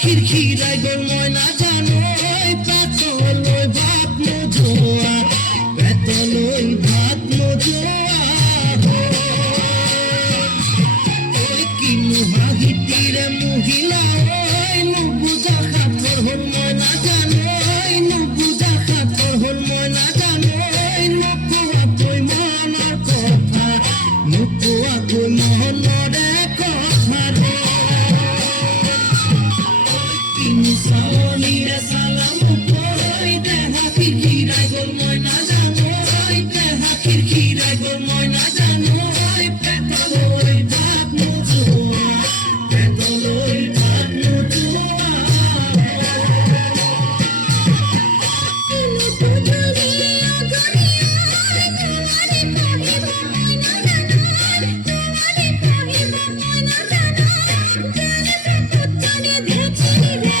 খিরখিরাই গো ময়না জানোই পেতলই ভাত মজুয়া পেতলই ভাত মজুয়া ওই কি মুহাহিতিরে মহিলা ওই নুবুজা খাতর হল ময়না জানোই নুবুজা খাতর হল ময়না জানোই নুকুয়া কই মনের কথা নুকুয়া কই মনরে কথা রে Sawanira salamu koi deha kirkirai gol moina janoi deha kirkirai gol moina janoi petoloi bhat mujua petoloi bhat mujua Tinu tujali agoniya tumhare kahiba moina janoi tumhare kahiba moina janoi jane puttane dhechhi re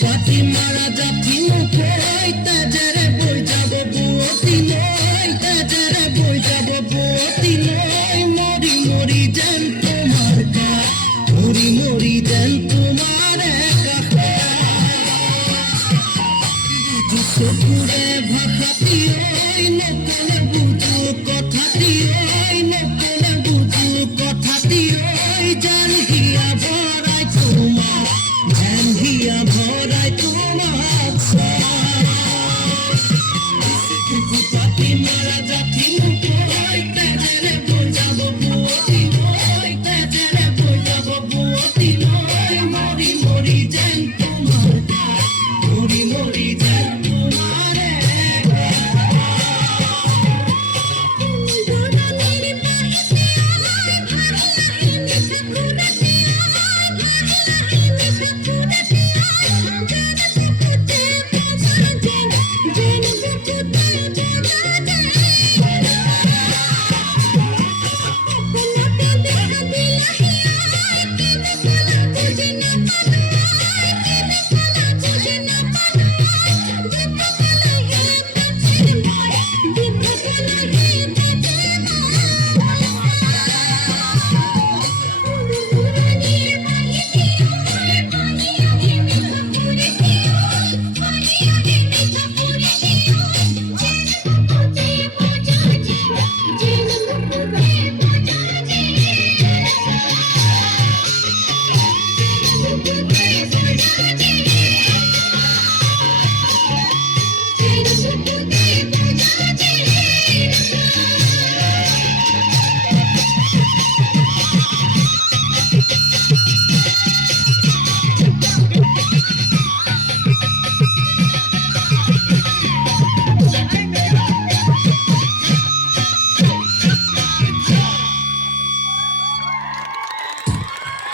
Pati mara jati mukoi tajare boi jabo buoti noi tajare boi jabo buoti noi mori mori jan tomar ka mori mori jan tomar ka buju pure bhakati oi nokole buju kothati oi nokole buju kothati oi jan hiya bhorai tomar jan hiya bhorai tomar pati mara jati mukoi tajare boi jabo buoti noi tajare boi jabo buoti noi mori mori jan tomar ka mori mori